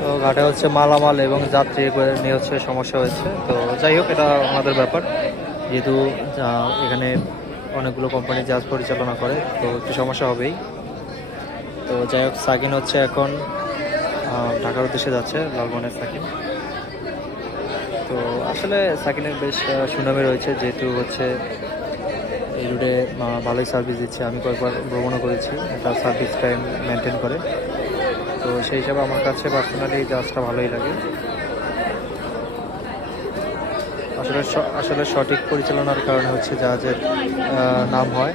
তো ঘাটে হচ্ছে মালামাল এবং যাত্রী নিয়ে হচ্ছে সমস্যা হয়েছে। তো যাই হোক, এটা আমাদের ব্যাপার। যেহেতু এখানে অনেকগুলো কোম্পানি জাহাজ পরিচালনা করে, তো একটু সমস্যা হবেই। তো যাই হোক, সাকিন হচ্ছে এখন ঢাকার উদ্দেশ্যে যাচ্ছে লালমনের সাকিন। তো আসলে সাকিনের বেশ সুনামে রয়েছে, যেহেতু হচ্ছে এই রুটে ভালোই সার্ভিস দিচ্ছে। আমি কয়েকবার ভ্রমণও করেছি এটা সার্ভিস টাইম মেনটেন করে। তো সেই হিসাবে আমার কাছে পার্সোনালি জাহাজটা ভালোই লাগে। আসলে আসলে সঠিক পরিচালনার কারণে হচ্ছে জাহাজের নাম হয়।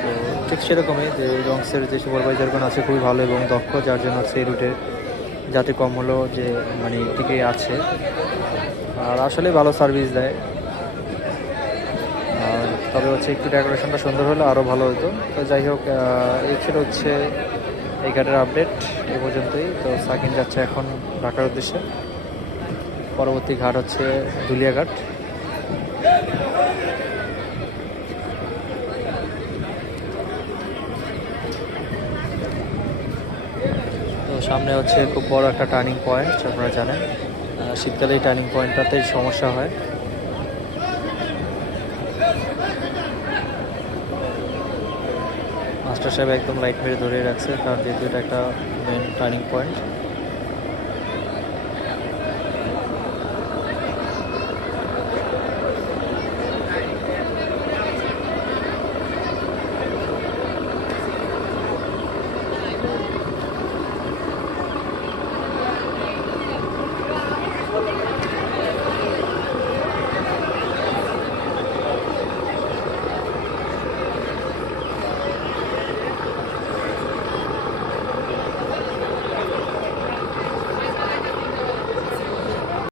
তো ঠিক সেরকমই যে রংসের যে সুপারভাইজারগণ আছে খুবই ভালো এবং দক্ষ, যার জন্য হচ্ছে এই রুটে যাতে কম হলেও যে মানে টিকে আছে। আর আসলে ভালো সার্ভিস দেয়। আর তবে হচ্ছে একটু ডেকোরেশনটা সুন্দর হলে আরও ভালো হতো। তো যাই হোক এই ছিল হচ্ছে এই ঘাটের আপডেট এ পর্যন্তই। তো সাকিন যাচ্ছে এখন ঢাকার উদ্দেশ্যে। পরবর্তী ঘাট হচ্ছে দুলিয়া ঘাট তো সামনে হচ্ছে খুব বড় একটা টার্নিং পয়েন্ট আপনারা জানেন। শীতকালে এই টার্নিং পয়েন্টটাতেই সমস্যা হয়। মাস্টার সাহেব একদম লাইট মেরে ধরে রাখছে কারণ যেহেতু এটা একটা মেন টার্নিং পয়েন্ট